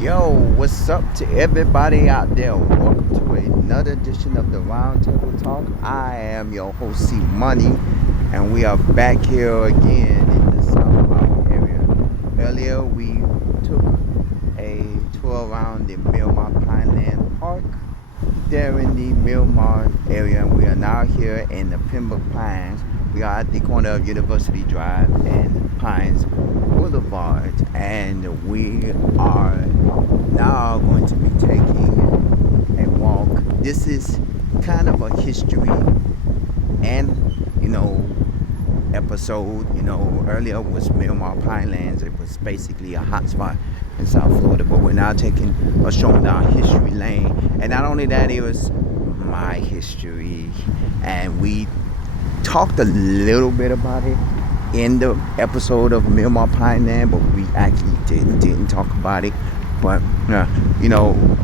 Yo, what's up to everybody out there? Welcome to another edition of the Roundtable Talk. I am your host, C Money, and we are back here again in the South Park area. Earlier, we took a tour around the Miramar Pineland Park there in the Miramar area, and we are now here in the Pembroke Pines. We are at the corner of University Drive and Pines Boulevard, and we are now going to be taking a walk. This is kind of a history and episode. Earlier was Miramar Pinelands. It was basically a hotspot in South Florida, but we're now taking a stroll down history lane. And not only that, it was my history, and we talked a little bit about it in the episode of Miramar Pineland, but we actually didn't talk about it. But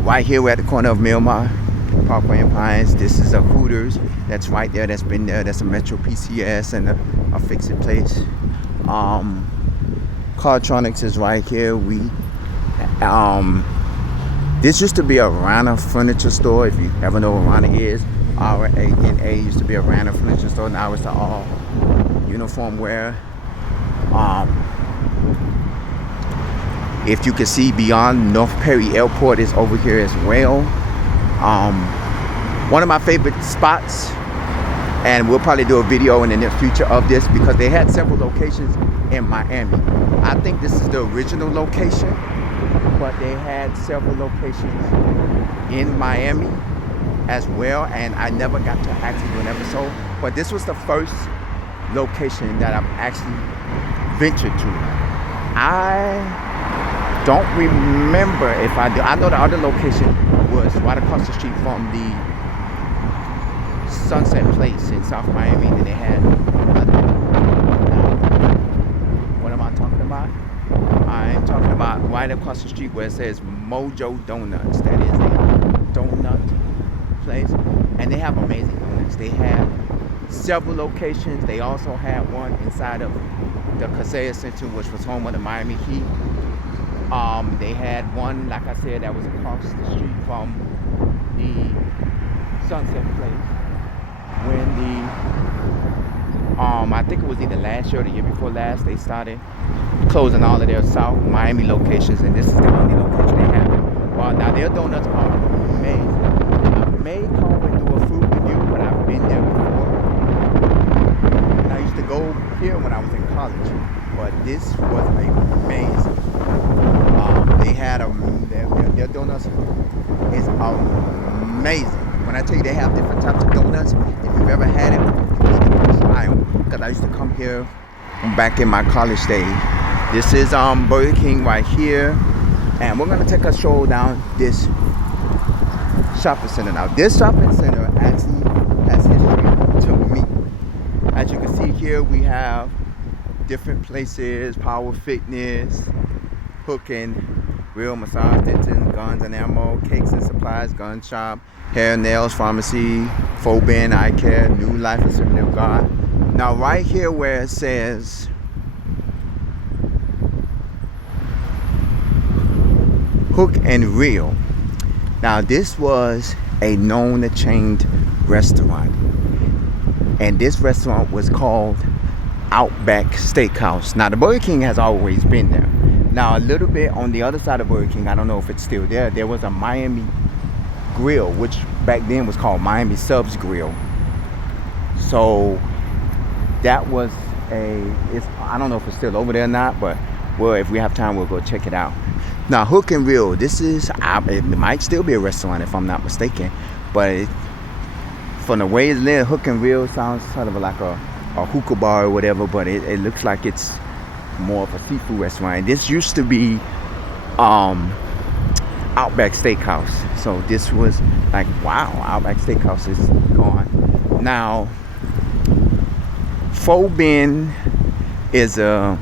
right here we're at the corner of Miramar Parkway and Pines. This is a Hooters that's right there. That's been there. That's a Metro PCS and a Fix-It place. Cartronics is right here. This used to be a Rana furniture store. If you ever know what Rana is, RANA used to be a Rana furniture store. Now it's all uniform wear. If you can see beyond North Perry Airport is over here as well. One of my favorite spots, and we'll probably do a video in the near future of this because they had several locations in Miami. I think this is the original location, but they had several locations in Miami as well, and I never got to actually do an episode, but this was the first location that I've actually ventured to. I don't remember if I do. I know the other location was right across the street from the Sunset Place in South Miami. And they had what am I talking about? I'm talking about right across the street where it says Mojo Donuts. That is a donut place, and they have amazing donuts. They have several locations. They also had one inside of the Casella Center, which was home of the Miami Heat. They had one, like I said, that was across the street from the Sunset Place. When I think it was either last year or the year before last, they started closing all of their South Miami locations, and this is the only location they have. Well, now their donuts are amazing. I may come and do a food review, but I've been there before. And I used to go here when I was in college, but this was amazing. They had their donuts is amazing. When I tell you they have different types of donuts, if you've ever had it, you need to try them. Because I used to come here back in my college days. This is Burger King right here, and we're gonna take a stroll down this shopping center. Now, this shopping center actually has history to me. As you can see here, we have different places: Power Fitness, Hook and Real Massage, Denton, Guns and Ammo, Cakes and Supplies, Gun Shop, Hair and Nails Pharmacy, Foben Eye Care, New Life Assembly of God. Now, right here where it says Hook and Reel. Now, this was a known chained restaurant, and this restaurant was called Outback Steakhouse. Now, the Burger King has always been there. Now, a little bit on the other side of Burger King, I don't know if it's still there, there was a Miami Grill, which back then was called Miami Subs Grill. So that was I don't know if it's still over there or not, but well, if we have time, we'll go check it out. Now, Hook and Reel, it might still be a restaurant if I'm not mistaken, but from the way it's lit, Hook and Reel sounds sort of like a hookah bar or whatever, but it looks like it's more of a seafood restaurant. This used to be Outback Steakhouse. So this was like, wow, Outback Steakhouse is gone. Now, Pho Ben is a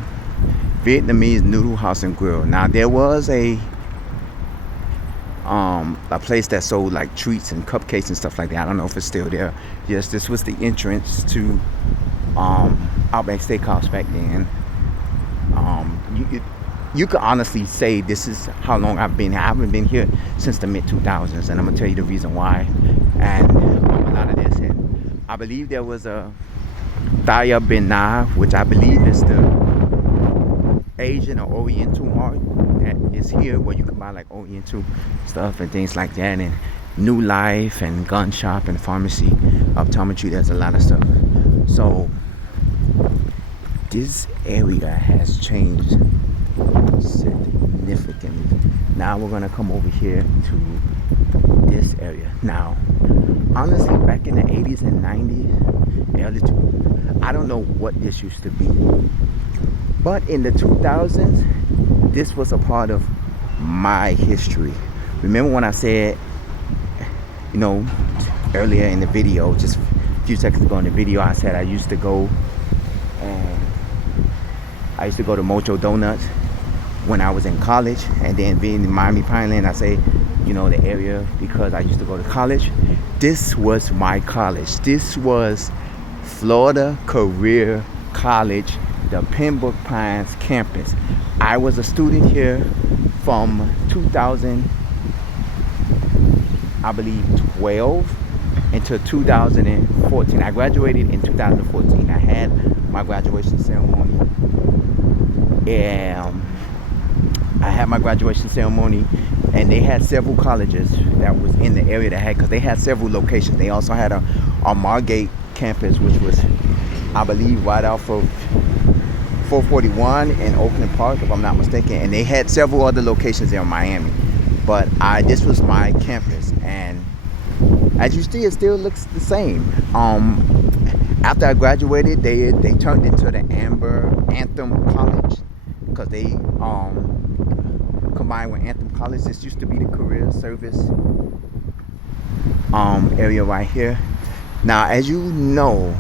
Vietnamese noodle house and grill. Now, there was a place that sold like treats and cupcakes and stuff like that. I don't know if it's still there. Yes, this was the entrance to Outback Steakhouse back then. you could honestly say this is how long I've been here. I haven't been here since the mid 2000s, and I'm gonna tell you the reason why. And a lot of this, and I believe there was a Thaya bin Na, which I believe is the Asian or Oriental mart that is here, where you can buy like Oriental stuff and things like that, and New Life and gun shop and pharmacy, optometry. There's a lot of stuff. So this area has changed significantly. Now we're gonna come over here to this area. Now, honestly, back in the 80s and 90s, early I don't know what this used to be, but in the 2000s, this was a part of my history. Remember when I said, you know, earlier in the video, just a few seconds ago in the video, I said I used to go to Mojo Donuts when I was in college, and then being in Miami Pineland, I say, you know, the area because I used to go to college. This was my college. This was Florida Career College, the Pembroke Pines campus. I was a student here from 2000, I believe 12 until 2014. I graduated in 2014. I had my graduation ceremony. And they had several colleges that was in the area that had, because they had several locations. They also had a Margate campus, which was, I believe, right off of 441 in Oakland Park, if I'm not mistaken. And they had several other locations there in Miami. But this was my campus, and as you see, it still looks the same. After I graduated, they turned into the Anthem College, because they combined with Anthem College. This used to be the career service area right here. Now, as you know,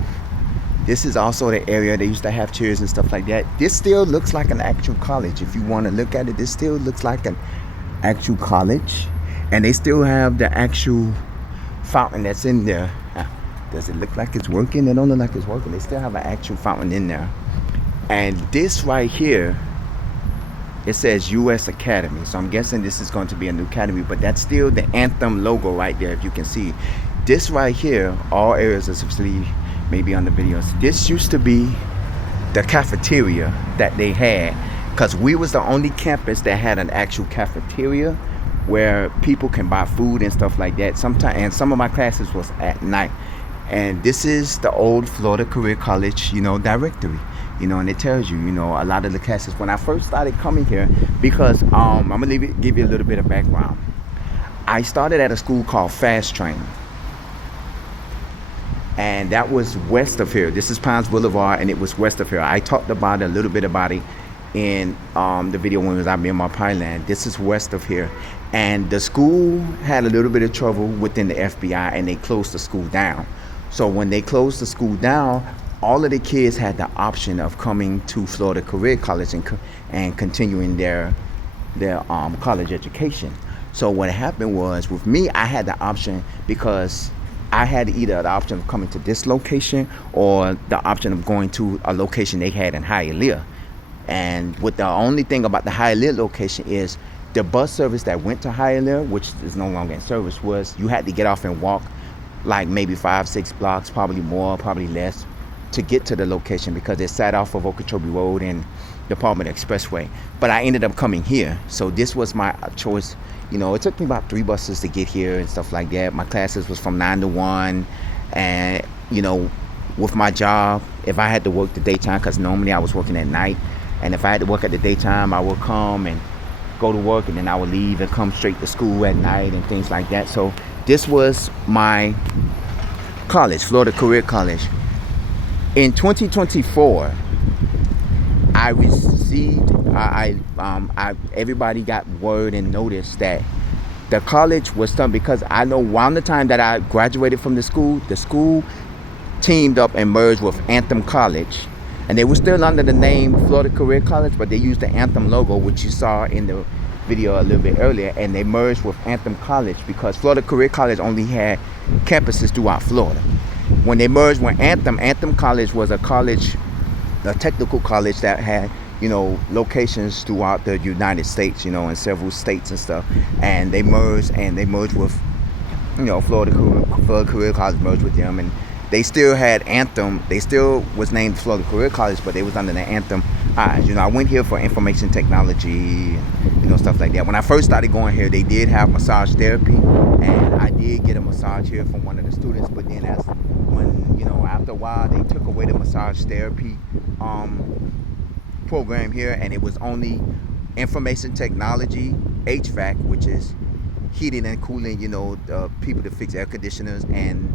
this is also the area they used to have chairs and stuff like that. This still looks like an actual college. If you want to look at it, this still looks like an actual college, and they still have the actual fountain that's in there. Does it look like it's working? It don't look like it's working. They still have an actual fountain in there. And this right here, it says U.S. Academy, so I'm guessing this is going to be a new academy, but that's still the Anthem logo right there, if you can see. This right here, all areas are especially maybe on the videos, this used to be the cafeteria that they had, because we was the only campus that had an actual cafeteria where people can buy food and stuff like that. Sometimes, and some of my classes was at night. And this is the old Florida Career College, you know, directory, you know, and it tells you, you know, a lot of the classes. When I first started coming here, because I'm gonna give you a little bit of background. I started at a school called Fast Train, and that was west of here. This is Pines Boulevard, and it was west of here. I talked about it, a little bit about it in the video when it was out in my Pineland. This is west of here, and the school had a little bit of trouble within the FBI, and they closed the school down. So when they closed the school down, all of the kids had the option of coming to Florida Career College and continuing their college education. So what happened was, with me, I had the option, because I had either the option of coming to this location or the option of going to a location they had in Hialeah. And with the only thing about the Hialeah location is the bus service that went to Hialeah, which is no longer in service, was you had to get off and walk like maybe 5-6 blocks, probably more, probably less, to get to the location, because it sat off of Okeechobee Road and Department Expressway. But I ended up coming here, so this was my choice. You know, it took me about 3 buses to get here and stuff like that. My classes was from 9 to 1, and you know, with my job, if I had to work the daytime, because normally I was working at night, and if I had to work at the daytime, I would come and go to work, and then I would leave and come straight to school at night and things like that. So this was my college, Florida Career College. In 2024, I received, everybody got word and notice that the college was done, because I know around the time that I graduated from the school teamed up and merged with Anthem College. And they were still under the name Florida Career College, but they used the Anthem logo, which you saw in the video a little bit earlier, and they merged with Anthem College because Florida Career College only had campuses throughout Florida. When they merged with Anthem, Anthem College was a college, a technical college that had locations throughout the United States, in several states and stuff. And they merged with, Florida Career College merged with them, and they still had Anthem. They still was named Florida Career College, but they was under the Anthem eyes. I went here for information technology, stuff like that. When I first started going here, they did have massage therapy, and I did get a massage here from one of the students. But then after a while, they took away the massage therapy program here, and it was only information technology, HVAC, which is heating and cooling, the people to fix air conditioners, and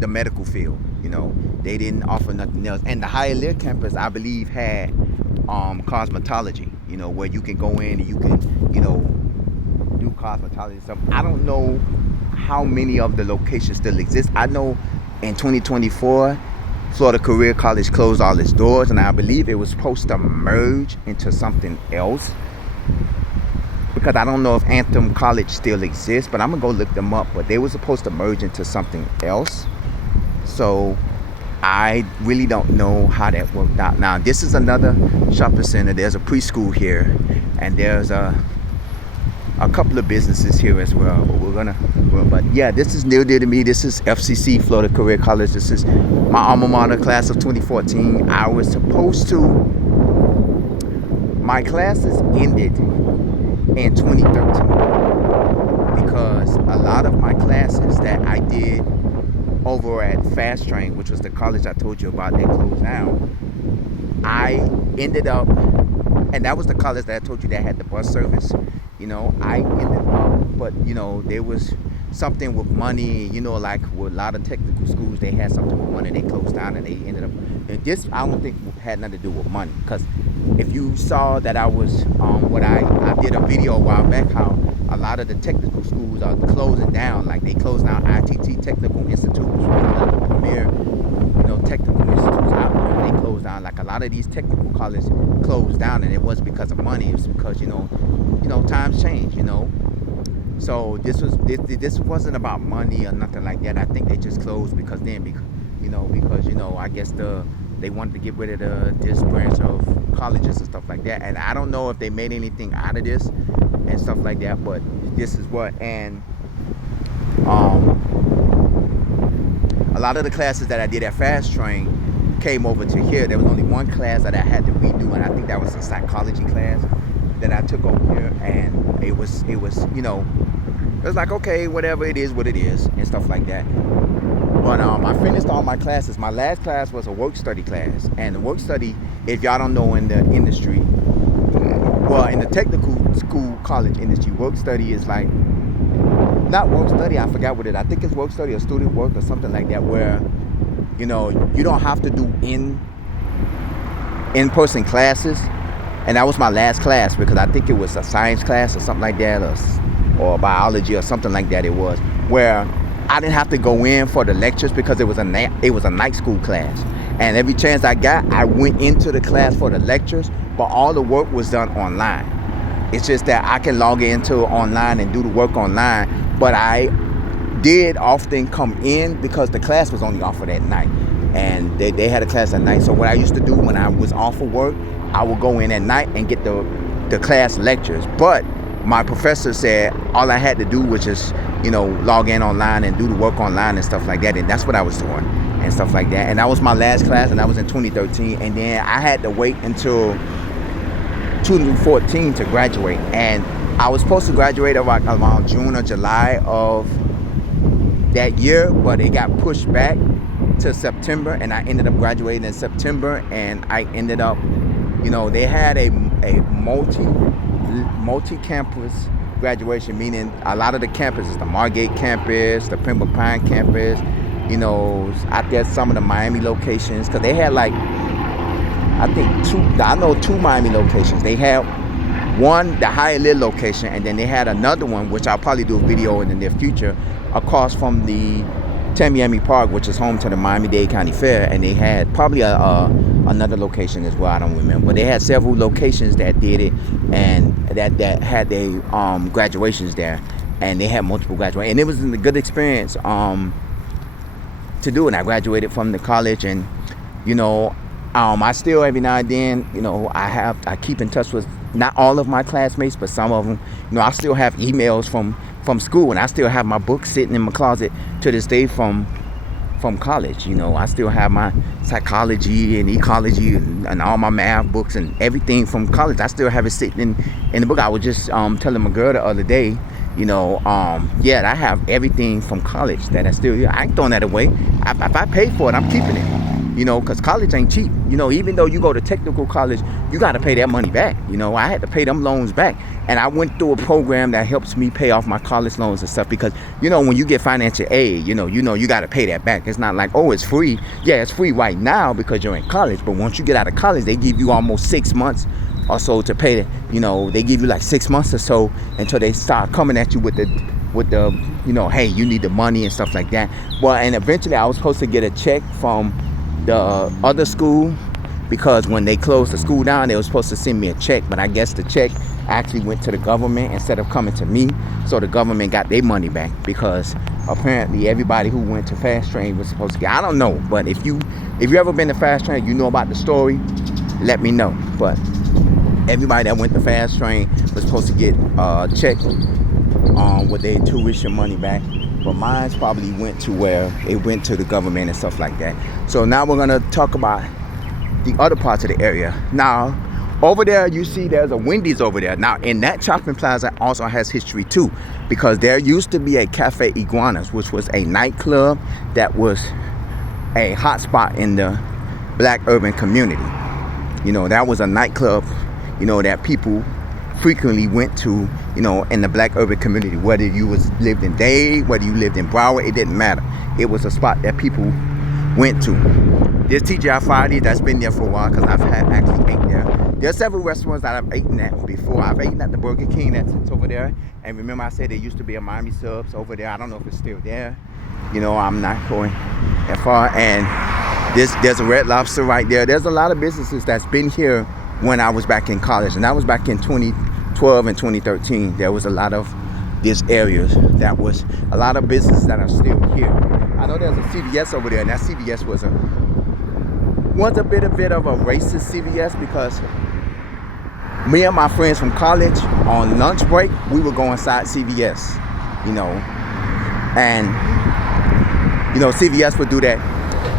the medical field. They didn't offer nothing else. And the Hialeah campus, I believe, had cosmetology, where you can go in and you can, do cosmetology stuff. I don't know how many of the locations still exist. I know in 2024, Florida Career College closed all its doors, and I believe it was supposed to merge into something else, because I don't know if Anthem College still exists, but I'm gonna go look them up. But they were supposed to merge into something else, so I really don't know how that worked out. Now, this is another shopping center. There's a preschool here, and there's a couple of businesses here as well. But yeah, this is new to me. This is FCC, Florida Career College. This is my alma mater, class of 2014. I was supposed to, my classes ended in 2013 because a lot of my classes that I did over at Fast Train, which was the college I told you about that closed down, I ended up, and that was the college that I told you that had the bus service. I ended up, but there was something with money, like with a lot of technical schools, they had something with money, they closed down, and they ended up, and this I don't think had nothing to do with money, because if you saw that I was, I did a video a while back how a lot of the technical schools are closing down. Like they closed down ITT Technical Institute, which was one of the premier, technical institutes out there. They closed down. Like a lot of these technical colleges closed down, and it wasn't because of money. It was because times change. So this wasn't about money or nothing like that. I think they just closed because I guess they wanted to get rid of this branch of colleges and stuff like that. And I don't know if they made anything out of this and stuff like that, but this is what. And a lot of the classes that I did at Fast Train came over to here. There was only one class that I had to redo, and I think that was a psychology class that I took over here. And it was like, okay, whatever, it is what it is and stuff like that. But I finished all my classes. My last class was a work study class. And the work study, if y'all don't know in the industry, well, in the technical school college industry, work study is like, not work study, I forgot what it is. I think it's work study or student work or something like that, where, you don't have to do in-person classes. And that was my last class, because I think it was a science class or something like that, or biology or something like that it was, where I didn't have to go in for the lectures because it was a night school class. And every chance I got, I went into the class for the lectures, but all the work was done online. It's just that I can log into online and do the work online, but I did often come in because the class was only offered at night. And they had a class at night. So what I used to do when I was off of work, I would go in at night and get the class lectures. But my professor said all I had to do was just, log in online and do the work online and stuff like that. And that's what I was doing and stuff like that. And that was my last class, and that was in 2013. And then I had to wait until 2014 to graduate. And I was supposed to graduate around June or July of that year, but it got pushed back to September, and I ended up graduating in September. And I ended up, they had a multi-campus graduation, meaning a lot of the campuses, the Margate campus, the Pembroke Pine campus, out there some of the Miami locations, because they had two Miami locations. They had one, the Hialeah location, and then they had another one, which I'll probably do a video in the near future, across from the Tamiami Park, which is home to the Miami-Dade County Fair. And they had probably another location as well, I don't remember, but they had several locations that did it, and that had their graduations there, and they had multiple graduations, and it was a good experience to do. And I graduated from the college, and I still every now and then, I keep in touch with not all of my classmates, but some of them. I still have emails from school, and I still have my books sitting in my closet to this day from college. I still have my psychology and ecology and all my math books and everything from college. I still have it sitting in the book. I was just telling my girl the other day, yeah, I have everything from college that I still, I ain't throwing that away. If I pay for it, I'm keeping it. Because college ain't cheap. Even though you go to technical college, you got to pay that money back. I had to pay them loans back. And I went through a program that helps me pay off my college loans and stuff because, when you get financial aid, you got to pay that back. It's not like, oh, it's free. Yeah, it's free right now because you're in college. But once you get out of college, they give you almost 6 months or so to pay it. They give you like 6 months or so until they start coming at you with the hey, you need the money and stuff like that. Well, and eventually I was supposed to get a check from the other school because when they closed the school down, they were supposed to send me a check, but I guess the check actually went to the government instead of coming to me. So the government got their money back because apparently everybody who went to fast train was supposed to get, I don't know, but if you ever been to fast train, you know about the story, let me know. But everybody that went to fast train was supposed to get a check with their tuition money back. But mine probably went to where it went to the government and stuff like that. So now we're going to talk about the other parts of the area. Now, over there, you see there's a Wendy's over there. Now, in that shopping plaza also has history too, because there used to be a Cafe Iguanas, which was a nightclub that was a hot spot in the black urban community. That was a nightclub, that people frequently went to, in the black urban community. Whether you lived in Dade, whether you lived in Broward, it didn't matter. It was a spot that people went to. There's TGI Fridays that's been there for a while because I've actually ate there. There's several restaurants that I've eaten at before. I've eaten at the Burger King that's over there. And remember I said there used to be a Miami Subs over there. I don't know if it's still there. I'm not going that far. And there's a Red Lobster right there. There's a lot of businesses that's been here when I was back in college. And that was back in 2012 and 2013. There was a lot of these areas. That was a lot of businesses that are still here. I know there's a CVS over there, and that CVS was a bit of a racist CVS because me and my friends from college on lunch break, we would go inside CVS, and CVS would do that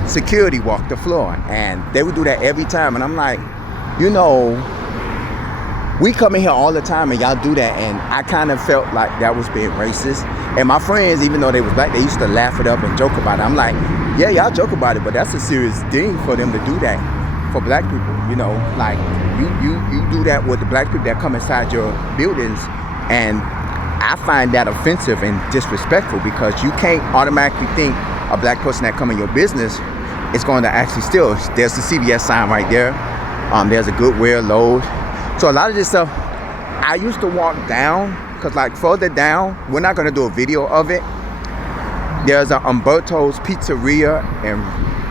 security walk the floor, and they would do that every time, and I'm like, we come in here all the time and y'all do that, and I kind of felt like that was being racist. And my friends, even though they was black, they used to laugh it up and joke about it. I'm like, yeah, y'all joke about it, but that's a serious thing for them to do that for black people. Like you do that with the black people that come inside your buildings, and I find that offensive and disrespectful because you can't automatically think a black person that come in your business is going to actually steal. There's the CVS sign right there. There's a Goodwill, Lowe's. So a lot of this stuff, I used to walk down, because like further down, we're not going to do a video of it. There's an Umberto's Pizzeria, and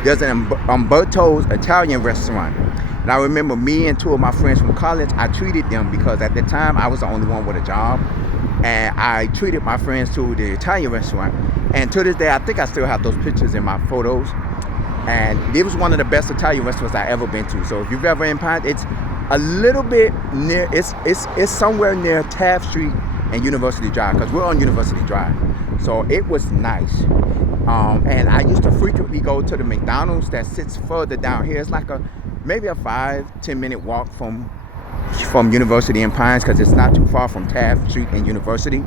there's an Umberto's Italian restaurant. And I remember me and two of my friends from college, I treated them because at the time I was the only one with a job. And I treated my friends to the Italian restaurant. And to this day, I think I still have those pictures in my photos. And it was one of the best Italian restaurants I ever been to. So if you've ever in Pine, it's a little bit near, it's somewhere near Taft Street and University Drive, because we're on University Drive. So it was nice. And I used to frequently go to the McDonald's that sits further down here. It's like maybe a 5-10 minute walk from University and Pines, because it's not too far from Taft Street and University.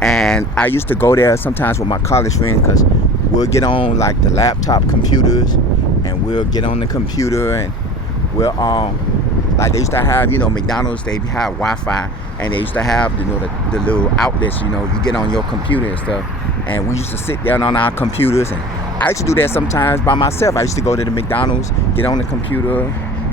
And I used to go there sometimes with my college friends, because we'll get on like the laptop computers, and we'll get on the computer, and we'll like they used to have, McDonald's, they have Wi-Fi, and they used to have, the little outlets, you get on your computer and stuff. And we used to sit down on our computers, and I used to do that sometimes by myself. I used to go to the McDonald's, get on the computer,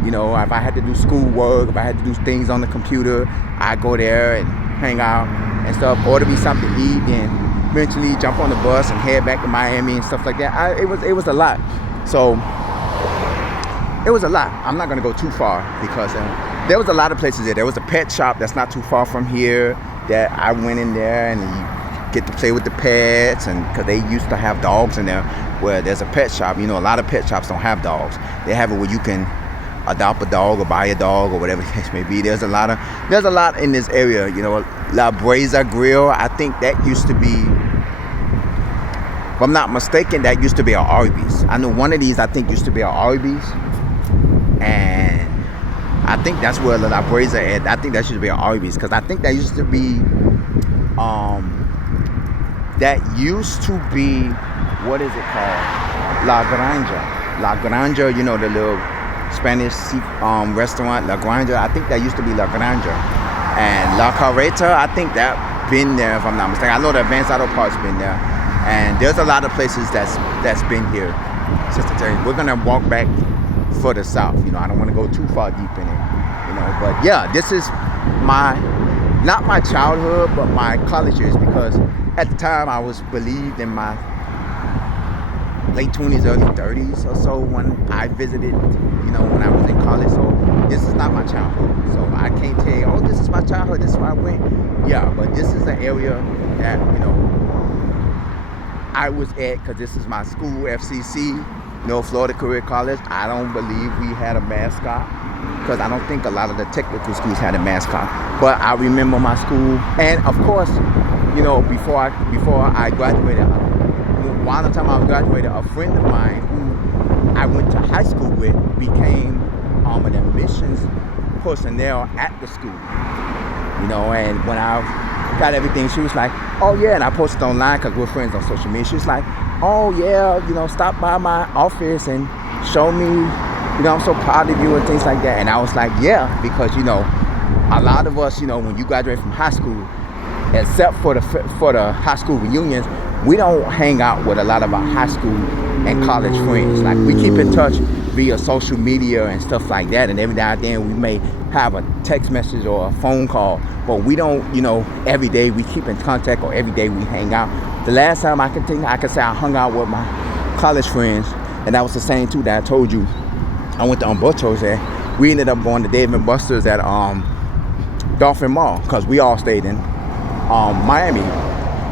if I had to do schoolwork, if I had to do things on the computer, I'd go there and hang out and stuff, order me something to eat, and eventually jump on the bus and head back to Miami and stuff like that. It was a lot. So it was a lot. I'm not gonna go too far because there was a lot of places there. There was a pet shop that's not too far from here that I went in there, and you get to play with the pets, and because they used to have dogs in there where there's a pet shop. You know, a lot of pet shops don't have dogs. They have it where you can adopt a dog or buy a dog or whatever the case may be. There's a lot in this area. You know, La Breza Grill. I think that used to be, if I'm not mistaken, that used to be a Arby's. I know one of these I think used to be a Arby's, and I think that's where La Breza is. I think that should be an Arby's, because I think that used to be what is it called? La Granja, you know, the little Spanish restaurant, La Granja. I think that used to be La Granja. And La Carreta, I think that been there, if I'm not mistaken. I know the Advanced Auto Parts been there. And there's a lot of places that's been here. Just to tell you, we're gonna walk back further south. You know, I don't want to go too far deep in it. You know, but yeah, this is not my childhood, but my college years, because at the time I was believed in my late 20s, early 30s or so when I visited, you know, when I was in college. So this is not my childhood. So I can't tell you, oh, this is my childhood, this is where I went. Yeah, but this is an area that, you know, I was at, because this is my school, FCC, you know, Florida Career College. I don't believe we had a mascot, because I don't think a lot of the technical schools had a mascot. But I remember my school, and of course, you know, before I graduated, while the time I was graduated, a friend of mine who I went to high school with became an admissions personnel at the school. You know, and when I got everything, she was like, oh yeah, and I posted online because we're friends on social media. She was like, oh yeah, you know, stop by my office and show me, you know, I'm so proud of you and things like that. And I was like, yeah, because, you know, a lot of us, you know, when you graduate from high school, except for the high school reunions, we don't hang out with a lot of our high school and college friends. Like, we keep in touch via social media and stuff like that, and every now and then we may have a text message or a phone call, but we don't, you know, every day we keep in contact or every day we hang out. The last time I could say I hung out with my college friends, and that was the same too that I told you. I went to Umberto's there. We ended up going to Dave & Buster's at Dolphin Mall, because we all stayed in Miami.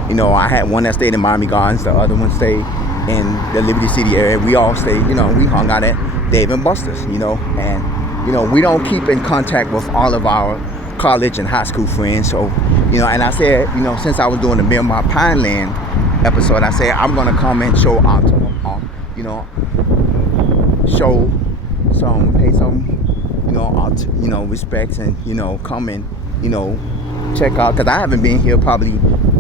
You know, I had one that stayed in Miami Gardens, the other one stayed in the Liberty City area. We all stayed, you know, we hung out at Dave & Buster's, you know, and, you know, we don't keep in contact with all of our college and high school friends. So, you know, and I said, you know, since I was doing the Miramar Pineland episode, I said, I'm going to come and show out, you know, pay some, you know, respects, and, you know, come and, you know, check out, because I haven't been here probably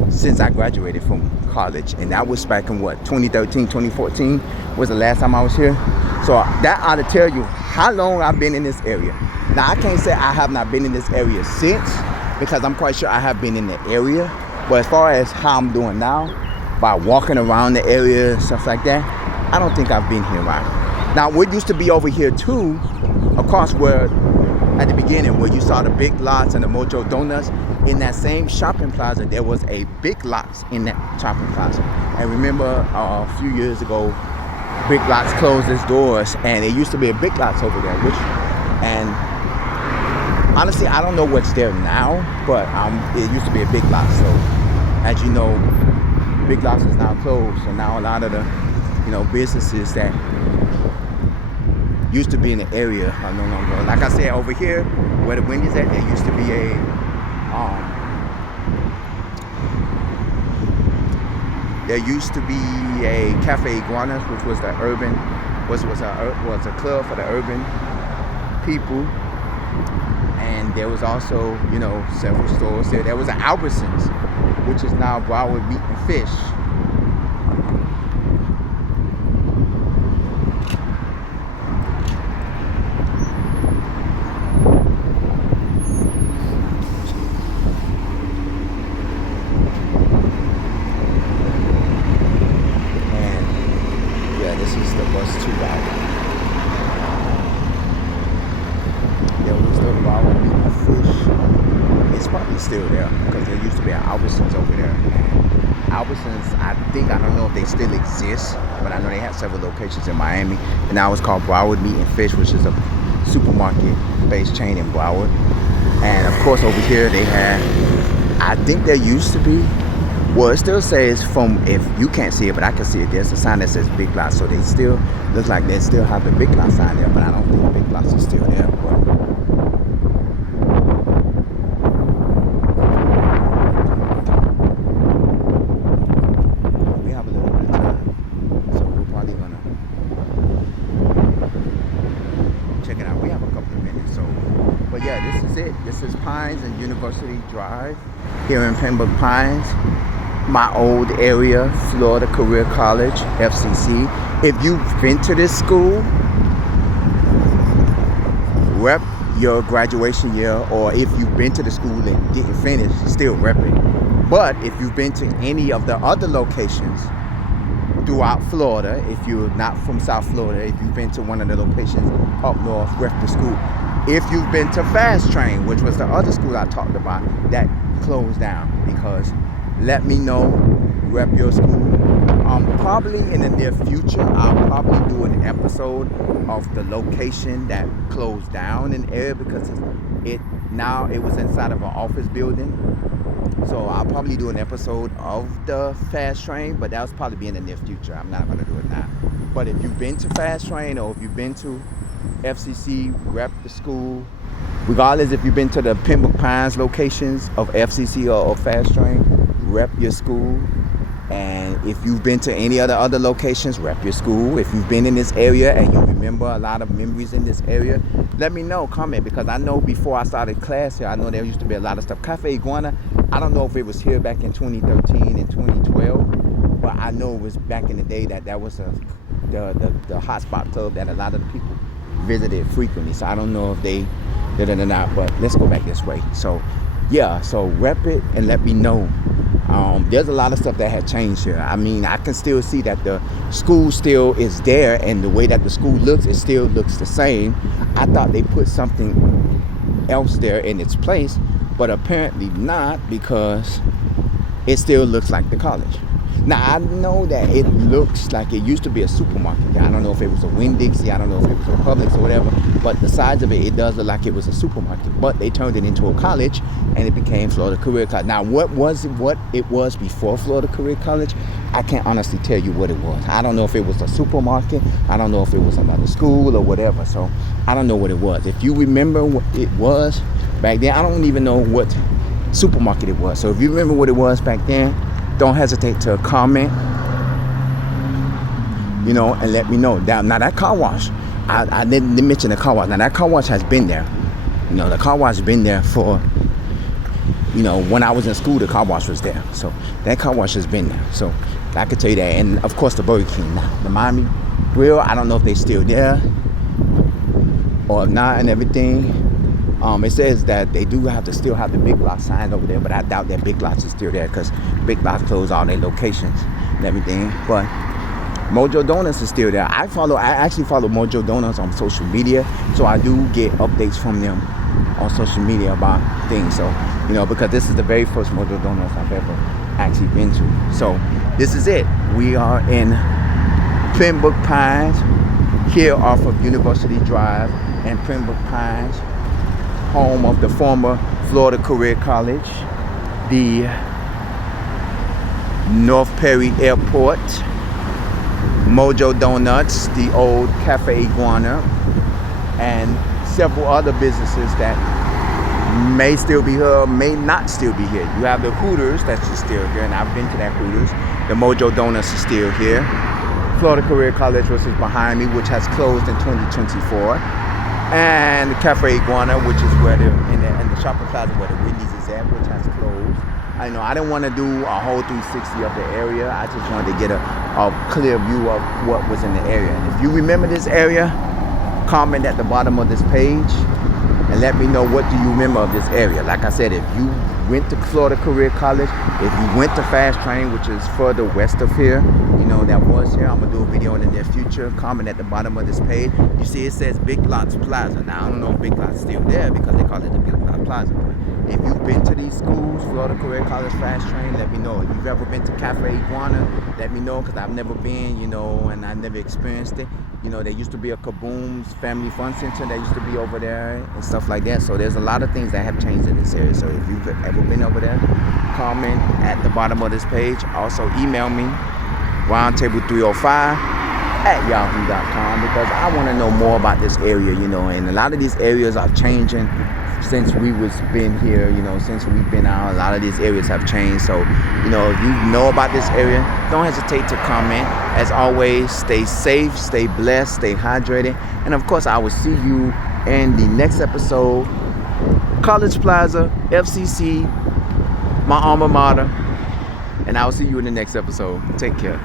since I graduated from college, and that was back in what, 2013, 2014 was the last time I was here. So that ought to tell you how long I've been in this area. Now, I can't say I have not been in this area since, because I'm quite sure I have been in the area, but as far as how I'm doing now, by walking around the area and stuff like that, I don't think I've been here around. Now, what used to be over here too, across where, at the beginning, where you saw the Big Lots and the Mojo Donuts, in that same shopping plaza, there was a Big Lots in that shopping plaza. And remember, a few years ago, Big Lots closed its doors, and it used to be a Big Lots over there. And honestly, I don't know what's there now, but it used to be a Big Lots. So, as you know, Big Lots is now closed. So now a lot of the, you know, businesses that used to be in the area are no longer. Like I said, over here where the Wendy's at, there used to be a Cafe Iguanas, which was the urban, was a club for the urban people. And there was also, you know, several stores there. There was an Albertsons, which is now Broward Meat and Fish. Still there, because there used to be an Albertsons over there. Albertsons, I don't know if they still exist, but I know they have several locations in Miami. And now it's called Broward Meat and Fish, which is a supermarket-based chain in Broward. And of course, over here they have, I think there used to be Well, it still says from, if you can't see it, but I can see it. There's a sign that says Big Lots, so they still look like they still have the Big Lots sign there, but I don't think Big Lots is still there. But we have a little bit of time, so we're probably gonna check it out. We have a couple of minutes, so. But yeah, this is it. This is Pines and University Drive here in Pembroke Pines. My old area, Florida Career College, FCC. If you've been to this school, rep your graduation year, or if you've been to the school and didn't finish, still rep it. But if you've been to any of the other locations throughout Florida, if you're not from South Florida, if you've been to one of the locations up north, rep the school. If you've been to Fast Train, which was the other school I talked about, that closed down, because let me know, rep your school. Probably in the near future, I'll probably do an episode of the location that closed down in the area, because it was inside of an office building. So I'll probably do an episode of the Fast Train, but that'll probably be in the near future. I'm not gonna do it now. But if you've been to Fast Train, or if you've been to FCC, rep the school. Regardless if you've been to the Pembroke Pines locations of FCC or Fast Train, rep your school. And if you've been to any other locations, rep your school. If you've been in this area and you remember a lot of memories in this area, let me know, comment, because I know before I started class here, I know there used to be a lot of stuff. Cafe Iguana, I don't know if it was here back in 2013 and 2012, but I know it was back in the day that was the hotspot club that a lot of the people visited frequently. So I don't know if they did it or not, but let's go back this way. So yeah, so rep it and let me know. There's a lot of stuff that had changed here. I mean, I can still see that the school still is there, and the way that the school looks, it still looks the same. I thought they put something else there in its place, but apparently not, because it still looks like the college. Now, I know that it looks like it used to be a supermarket. I don't know if it was a Winn-Dixie, I don't know if it was a Publix or whatever, but the size of it does look like it was a supermarket. But they turned it into a college, and it became Florida Career College. Now, what it was before Florida Career College, I can't honestly tell you what it was. I don't know if it was a supermarket, I don't know if it was another school or whatever, so I don't know what it was. If you remember what it was back then, I don't even know what supermarket it was. So if you remember what it was back then, don't hesitate to comment, and let me know. Now that car wash, I didn't mention the car wash. Now that car wash has been there. The car wash has been there for, when I was in school, the car wash was there. So that car wash has been there. So I could tell you that. And of course the Burger King. Now, the Miami Grill, I don't know if they're still there or not and everything. It says that they do still have the Big Lots sign over there, but I doubt that Big Lots is still there, because Big Lots closed all their locations and everything. But Mojo Donuts is still there. I actually follow Mojo Donuts on social media, so I do get updates from them on social media about things. So, because this is the very first Mojo Donuts I've ever actually been to. So this is it. We are in Pembroke Pines, here off of University Drive and Pembroke Pines, home of the former Florida Career College, the North Perry Airport, Mojo Donuts, the old Cafe Iguana, and several other businesses that may still be here, may not still be here. You have the Hooters that's still here, and I've been to that Hooters. The Mojo Donuts is still here. Florida Career College, which is behind me, which has closed in 2024. And the Cafe Iguana, which is where in the shopping plaza where the Wendy's is at, which has closed. I didn't want to do a whole 360 of the area. I just wanted to get a clear view of what was in the area. And if you remember this area, comment at the bottom of this page and let me know, what do you remember of this area. Like I said, if you went to Florida Career College, if you went to Fast Train, which is further west of here, that was here, I'm gonna do a video in the near future. Comment at the bottom of this page. You see it says Big Lots Plaza. Now I don't know if Big Lots is still there, because they call it the Big Lots Plaza. If you've been to these schools, Florida Career College Fast Train, let me know. If you've ever been to Cafe Iguana, let me know, because I've never been, and I've never experienced it. There used to be a Kaboom's Family Fun Center that used to be over there and stuff like that. So there's a lot of things that have changed in this area. So if you've ever been over there, comment at the bottom of this page. Also email me, roundtable305@yahoo.com, because I want to know more about this area, and a lot of these areas are changing since we've been here, since we've been out. A lot of these areas have changed. So, if you know about this area, don't hesitate to comment. As always, stay safe, stay blessed, stay hydrated. And of course, I will see you in the next episode. College Plaza, FCC, my alma mater. And I will see you in the next episode. Take care.